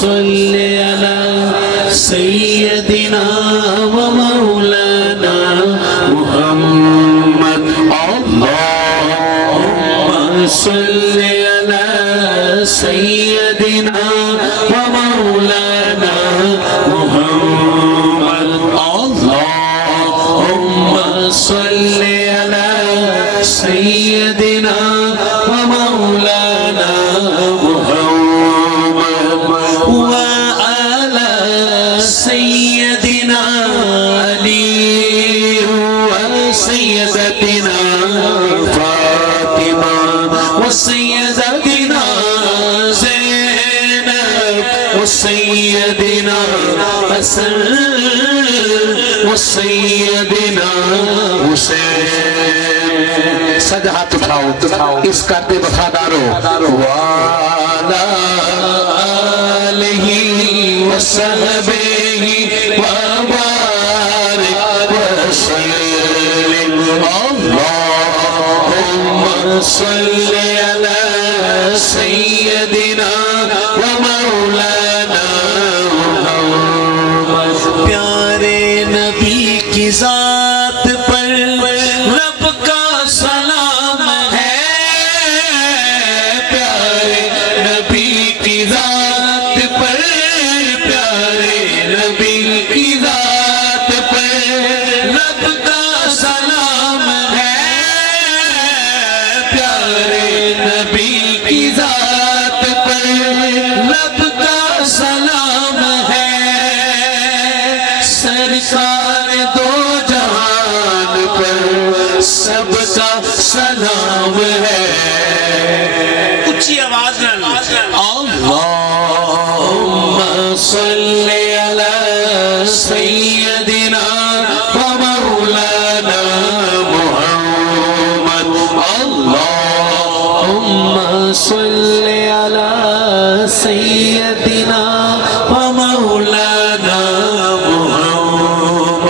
صل على سيدنا ومولانا محمد اللهم صل على سيدنا ومولانا محمد اللهم صل على سيدنا ومولانا محمد وعلى سيدنا علي وسيدتنا فاطمة وسيدتنا زينب وسيدنا حسن وسيدنا حسین سج ہاتھ اٹھاؤ اس کرتے وفادارو وعلى آلہ وصحبہ وبارک وسلم اللهم صل على سيدنا ومولانا محمد پیارے نبی کی ذات پر رب کا سلام ہے پیارے نبی کی ذات پر پیارے نبی کی ذات پر رب کا سلام ہے پیارے نبی کی ذات پر رب کا سلام ہے سرکار دو جہان پر سب کا سلام ہے اچھی آواز نہ اللہم صل علی سیدنا ومولانا محمد اللہم صل علی سیدنا ومولانا محمد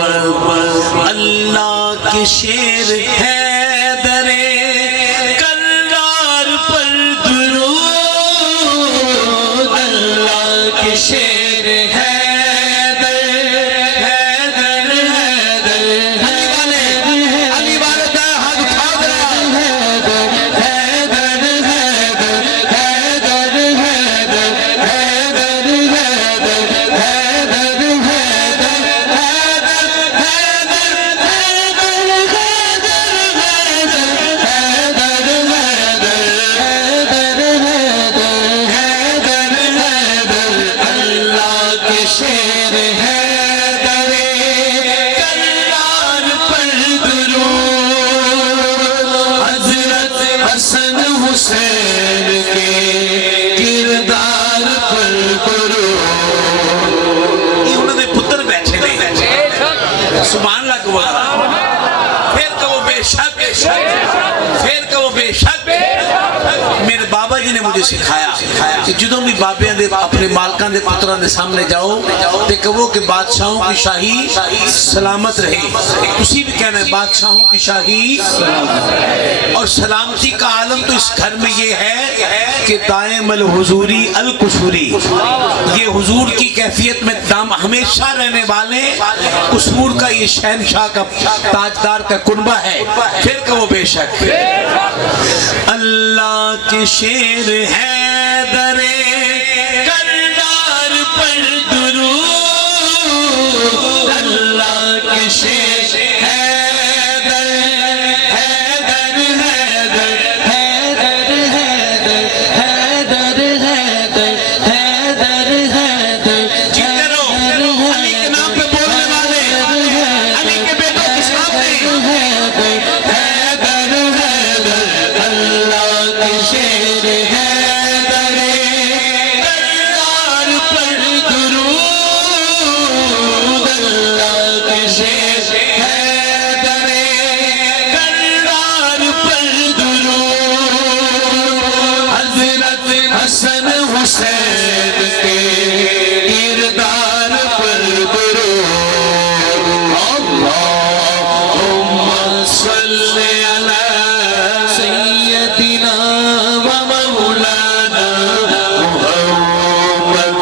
اللہ کے شیر حیدر کرار پر درود اللہ کے شیر حیدر حیدر حیدر علی والدہ ہاتھ اٹھا دے حیدر حیدر حیدر حیدر حیدر حیدر حیدر شیر حیدر کرار پر درود حضرت حسن حسین کے کردار پر درود یہ انہوں نے پتر بیٹھے نہیں سبحان اللہ کو بولا پھر کہو بے شک پھر کہو بے شک میرے بابا جی نے مجھے سکھایا کہ جدوں بھی بابیاں دے اپنے مالکان دے پتران دے سامنے جاؤ تے کہو کہ بادشاہوں کی شاہی سلامت رہے اسی بھی کہنا ہے بادشاہوں کی شاہی اور سلامتی کا عالم تو اس گھر میں یہ ہے کہ دائم الحضوری القصوری یہ حضور کی کیفیت میں دام ہمیشہ رہنے والے قصور کا یہ شہنشاہ کا تاجدار کا کنبہ ہے پھر کہو بے شک اللہ کے شیر حیدر کرار پر درود اللہ کے شیر حیدر حیدر حیدر حیدر حیدر حیدر حیدر حیدر حیدر جیتے رہو علی کے نام پہ بولنے والے علی کے بیٹوں کے سامنے حیدر حیدر حیدر اللہ کے شیر حیدر کرار پر درود اللہ کے شیر حیدر کرار پر درود حضرت حسن حسین کے کردار پر درود اللہم صل علی سیدنا و مولانا محمد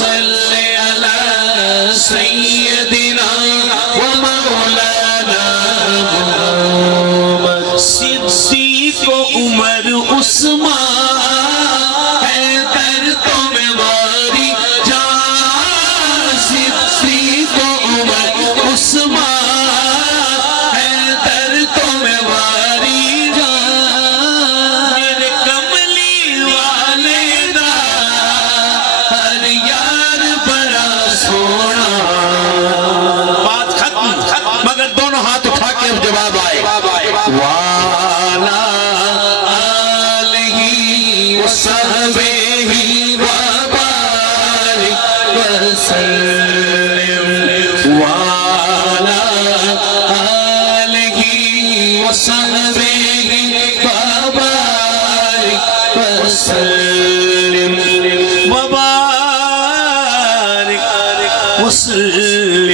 صلی علی سیدنا و مولانا محمد صدیق و عمر عثمان حیدر تم واری جان صدیق و عمر عثمان حیدر تم واری جان میرے کملی والے دا ہر یار بڑا سونا بات ختم مگر دونوں ہاتھ اٹھا کے جواب آئے والا آلہ وصحبہ وبارک وسلم والا آلہ وصحبہ وبارک وسلم مبارک وسلم